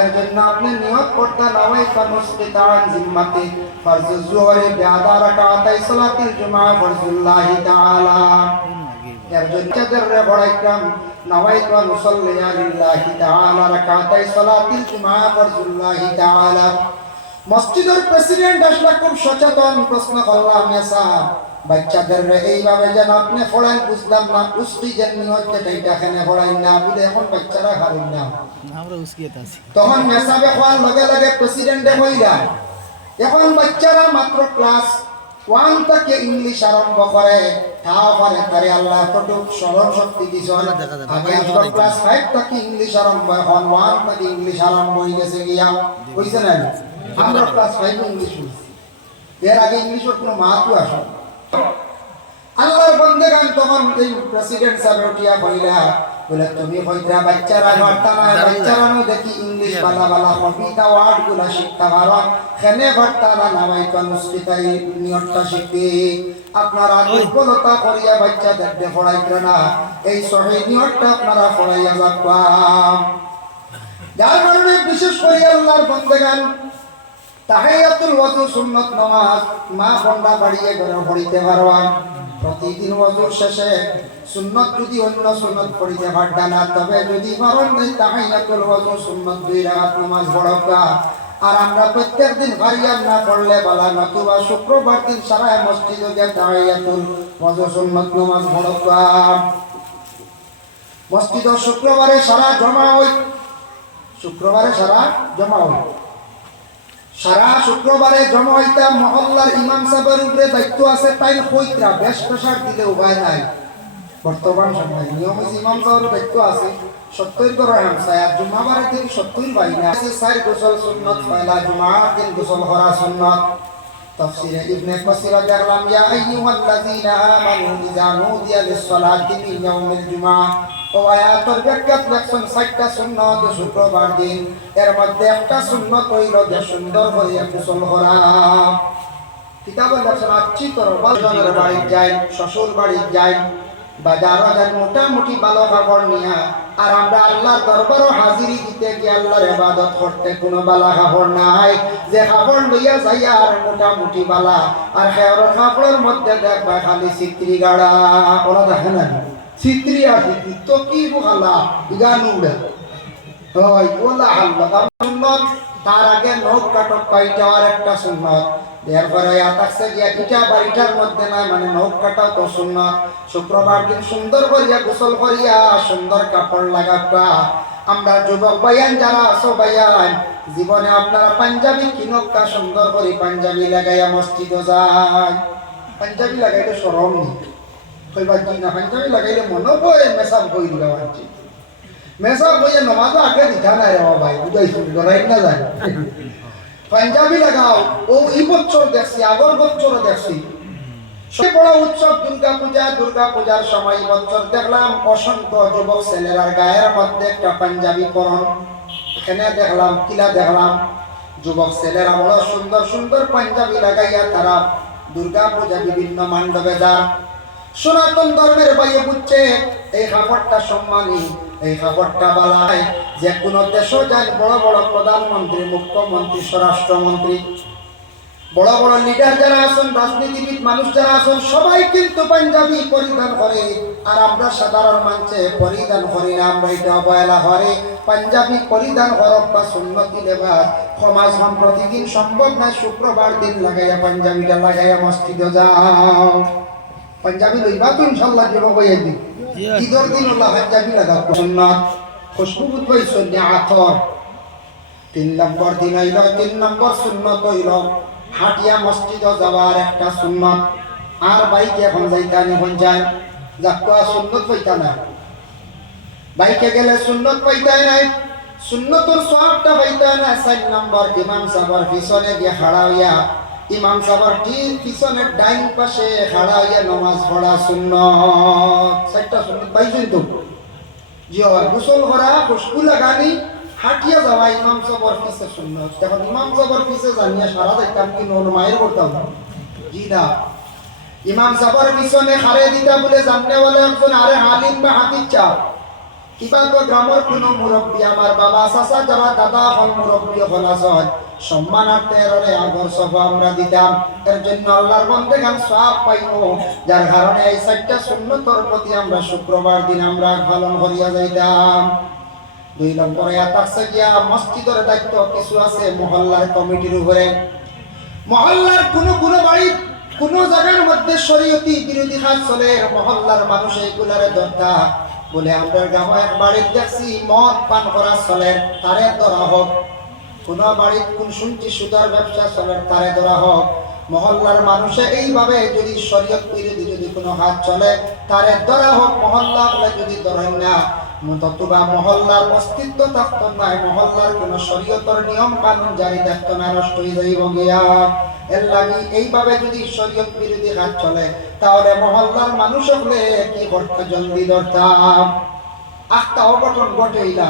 এর জন্য আপনি নিয়ত করতে নাওয়াইতু মুসকিতান জিম্মাতি ফরজুজ যুহরি বিআদা রাকাতাই সালাতিল জুমআ ফরজুল্লাহি তাআলা। এর জন্য যাদের বড়াইকরাম নাওয়াইতু মুসাল্লিয়া লিল্লাহি তাআলা রাকাতাই সালাতিল জুমআ ফরজুল্লাহি তাআলা। মসজিদের প্রেসিডেন্ট আসলে খুব সচেতন প্রশ্ন করলাম স্যার বাচ্চাদের এইভাবে যেন আপনি পড়াই বুঝলাম না উস্কি যে নিয়ত যেটা এখানে পড়াই না বলে এখন বাচ্চারা হারেন না আমরা উস্কিতে আছি তখন মেসাবে হওয়ার লগে লগে প্রেসিডেন্টে হইলা এখন বাচ্চারা মাত্র ক্লাস 1 থেকে ইংলিশ আরম্ভ করে তারপরে তারে আল্লাহ কতটুক স্মরণ শক্তি দিয়েছে আগে আমরা ক্লাস 5 থেকে ইংলিশ আরম্ভ এখন 1 থেকে ইংলিশ আরম্ভ হয়ে গেছে গিয়া কইছে না আমরা ক্লাস 5 ইংলিশ পড়ছি এর আগে ইংলিশের কোনো মাত্র আসে আল্লাহর বান্দাগান তখন এই প্রেসিডেন্ট সাহেব উঠিয়া কইলা বলে তুমি কইরা বাচ্চারা বার্তানা বাচ্চারা নো দেখি ইংলিশ বালা বালা কবিতা ওয়ার্ড গুলা শিখতে পারো খেলে বার্তানা নামাইতো মুস্কিতাই নিয়তটা শিখবে আপনারা দুর্বলতা করিয়া বাচ্চাদের পড়াইতে না এই সহি নিয়তটা আপনারা পড়াইয়া যাবা যার কারণে বিশেষ করে আল্লাহর বান্দাগান তাহিয়াতুল ওযু সুন্নাত নামাজ মা বন্ধা বাড়িয়ে করে পড়িতে পারবা প্রতিদিন ওযুর শেষে সুন্নাত যদি অন্য সুন্নাত পড়িতে পারবা না তবে যদি পারেন এই তাহিয়াতুল ওযু সুন্নাত 2 রাকাত নামাজ পড়বা আর আমরা প্রত্যেকদিন ভারিয়ান না পড়লে বলা নতুবা শুক্রবার দিন সারা মসজিদে গিয়ে তাহিয়াতুল ওযু সুন্নাত নামাজ পড়বা মসজিদে শুক্রবারে সারা জমা হই শুক্রবারে সারা জমা হই সারা শুক্রবারে জমা হইতা মহল্লার ইমাম সাহেবের উপরে দায়িত্ব আছে তাই কইত্রা বেশ প্রেসার দিলে উপায় নাই বর্তমান সময় নিয়ম ইমাম সাহেবের দায়িত্ব আছে 70 করে হামসায় আর জুমাবারে থেকে 70 বাইনা আছে 4 গোসল সুন্নাত পয়লা জুমার দিন গোসল করা সুন্নাত তাফসীরে ইবনে কাসির দেখলাম ইয়া আইয়ুহাল্লাযীনা আমানু ইযা নুদিয়া লিস-সালাতি মিন ইয়াউমিল জুমআ ও আয়াতের ব্যাখ্যা দেখছেন 60টা সুন্নাত শুক্রবার দিন এর মধ্যে একটা সুন্নাত হইল যে সুন্দর হয়ে গোসল করা কিতাবে দেখছেন আচ্ছি করো বাজারের বাড়ি যাই শ্বশুর বাড়ি যাই বাজারে যাই মোটামুটি ভালো কাপড় নিয়া আর আমরা আল্লাহর দরবারে হাজিরি দিতে গিয়ে আল্লাহর ইবাদত করতে কোনো বালা কাপড় নাই যে কাপড় লইয়া যাইয়া আর মোটামুটি বালা আর হেয়ার কাপড়ের মধ্যে দেখবা খালি সিত্রি গাড়া ওরা দেখে না সিত্রি আসি তো কি বুখালা ইগানুড়ে হয় ওলা আল্লাহ সুন্নাত তার আগে নখ কাটক কয়টা আর একটা সুন্নাত এরপরে আতাকছে গিয়া ইটা বাড়িটার মধ্যে না মানে নখ কাটাও তো সুন্নাত শুক্রবার দিন সুন্দর করিয়া গোসল করিয়া সুন্দর কাপড় লাগাবা আমরা যুবক ভাইয়ান যারা আছো ভাইয়ান জীবনে আপনারা পাঞ্জাবি কিনকা সুন্দর করে পাঞ্জাবি লাগাইয়া মসজিদে যায় পাঞ্জাবি লাগাইলে শরম নেই কইবা কি না পাঞ্জাবি লাগাইলে মনে হয় মেসাব কই দিবা বাচ্চি মেসাব কইয়া নমাজ আগে দিতা না রে ভাই বুঝাই শুনি গরাই না যায় পাঞ্জাবি লাগাও ও এই বছর দেখছি আগর বছরও দেখছি সবচেয়ে বড় উৎসব দুর্গা পূজার সময় বছর দেখলাম অসংখ্য যুবক ছেলেরা গায়ের মধ্যে একটা পাঞ্জাবি পরন এখানে দেখলাম কিলা দেখলাম যুবক ছেলেরা বড় সুন্দর সুন্দর পাঞ্জাবি লাগাইয়া তারা দুর্গা পূজা বিভিন্ন মণ্ডপে যায় সনাতন ধর্মের বাইরে বুঝছে এই কাপড়টা সম্মানী এই কাপড়টা বালায় যে কোনো দেশও যায় বড় বড় প্রধানমন্ত্রী মুখ্যমন্ত্রী স্বরাষ্ট্রমন্ত্রী বড় বড় লিডার যারা আছেন রাজনীতিবিদ মানুষ যারা আছেন সবাই কিন্তু পাঞ্জাবি পরিধান করে আর আমরা সাধারণ মানুষে পরিধান করি না আমরা এটা অবহেলা করে পাঞ্জাবি পরিধান করব বা সুন্নতি লেবাস সমাজ প্রতিদিন সম্ভব না শুক্রবার দিন লাগাইয়া পাঞ্জাবিটা লাগাইয়া মসজিদে যাও পাঞ্জাবি লইবা তো ইনশাআল্লাহ জব হয়ে দি ঈদের দিন আল্লাহ পাঞ্জাবি লাগাও সুন্নাত খুশবু বুঝবাই সুন্নাত আতর 3 নম্বর দিন আইলো 3 নম্বর সুন্নাত হইল হাটিয়া মসজিদে যাওয়ার একটা সুন্নাত আর বাইকে এখন যাইতা নি কোন যায় যাকবা সুন্নাত পাইতা না বাইকে গেলে সুন্নাত পাইতা নাই সুন্নতর সওয়াবটা পাইতা না 4 নম্বর ইমাম সাহেবের পিছনে গিয়ে খাড়া হইয়া ইমাম সাহেবের ঠিক পিছনের ডাইন পাশে খাড়া হইয়া নামাজ পড়া সুন্নাত 4টা সুন্নাত পাইছেন তো জি হয় গোসল করা খুশবু লাগানি হাটিয়া যাওয়া ইমাম সাহেবের পিছে সুন্নাত যখন ইমাম সাহেবের পিছে জানিয়া সারা যাইতাম কি নন মায়ের করতাম জি না ইমাম সাহেবের পিছনে খাড়ে দিতা বলে জানতে বলে একজন আরে আলিম বা হাফিজ চা কিবা তো গ্রামের কোনো মুরব্বী আমার বাবা চাচা যারা দাদা হল মুরব্বী হল আসন সম্মানার্থে এররে আগর সভা আমরা দিতাম এর জন্য আল্লাহর বন্দে গান সব পাইবো যার কারণে এই চারটা সুন্নতর প্রতি আমরা শুক্রবার দিন আমরা পালন করিয়া যাইতাম। 2 নম্বরে আতাকছে গিয়া মসজিদের দায়িত্ব কিছু আছে মহল্লার কমিটির উপরে। মহল্লার কোনো বাড়ি কোনো জায়গার মধ্যে শরীয়তি বিরোধী কাজ চলে মহল্লার মানুষ এইগুলারে দরকার বলে আমরা গ্রামে এক বাড়িতে দেখছি মদ পান করা চলে তারে ধরা হোক, কোন বাড়িতে কোন শুনছি সুদার ব্যবসা চলে তারে ধরা হোক। মহল্লার মানুষে এইভাবে যদি শরীয়ত বিরোধী যদি কোনো কাজ চলে তারে ধরা হোক, মহল্লা বলে যদি ধরেন না নতুবা মহল্লার অস্তিত্ব থাকত নাই, মহল্লার কোন শরীয়তর নিয়ম কানুন জারি থাকত না, নষ্ট হয়ে যাইব গিয়া। এর লাগি এইভাবে যদি শরীয়ত বিরোধী কাজ চলে তাহলে মহল্লার মানুষ হলে কি করতে জলদি ধরতাম। আখটা অঘটন ঘটে ইলা